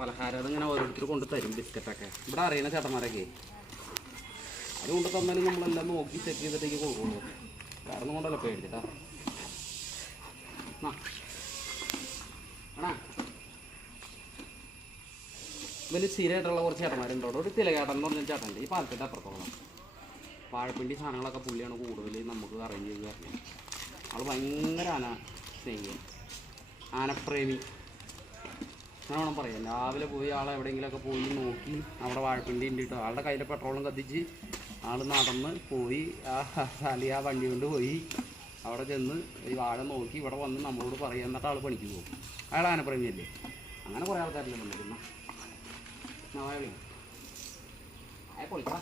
പലഹാരം അതിങ്ങനെ ഓരോരുത്തർ കൊണ്ട് തരും ബിസ്ക്കറ്റൊക്കെ. ഇവിടെ അറിയുന്ന ചേട്ടന്മാരൊക്കെ അതുകൊണ്ട് തന്നാലും നമ്മളെല്ലാം നോക്കി ചെക്ക് ചെയ്തിട്ടേക്ക് കൊടുക്കുള്ളൂ. കാരണം കൊണ്ടല്ലോ പേടിച്ചിട്ടാ. ആണാ വലിയ സ്ഥിരമായിട്ടുള്ള കുറച്ച് ചേട്ടന്മാരുണ്ടോ? ഒരു തിലകേട്ടൻ എന്ന് പറഞ്ഞ ചേട്ടൻ്റെ ഈ പാലത്തിൻ്റെ അപ്പുറത്തോളം വാഴപ്പിണ്ടി സാധനങ്ങളൊക്കെ പുള്ളിയാണ് കൂടുതൽ നമുക്ക് അറേഞ്ച് ചെയ്ത് തരുന്നത്. ആൾ ഭയങ്കര ആന സ്നേഹിക്കും, ആനപ്രേമി അങ്ങനെ വേണം പറയാം. രാവിലെ പോയി ആൾ എവിടെയെങ്കിലുമൊക്കെ പോയി നോക്കി അവിടെ വാഴപ്പിണ്ടി ഉണ്ടിട്ടോ ആളുടെ കയ്യിൽ പെട്രോളും കത്തിച്ച് ആൾ നടന്ന് പോയി ആ വണ്ടി കൊണ്ട് പോയി അവിടെ ചെന്ന് ഈ വാഴ നോക്കി ഇവിടെ വന്ന് നമ്മളോട് പറയുക. എന്നിട്ട് ആൾ പണിക്ക് പോകും. അയാൾ ആനപ്രേമിയല്ലേ. അങ്ങനെ കുറേ ആൾക്കാരില്ലേ വന്നിരുന്ന നവാളി അയ പൊളിക്കാ.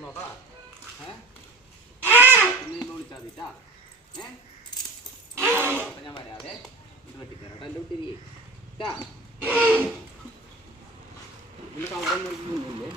നോട്ടാ വിളിച്ചാൽ മതിട്ടാ. അപ്പം ഞാൻ വരാതെ ഇത് വെട്ടിത്തരാം. എൻ്റെ കുട്ടിരിക്കേ ഇതിൻ്റെ കൗണ്ടൊന്നും ഇല്ലേ?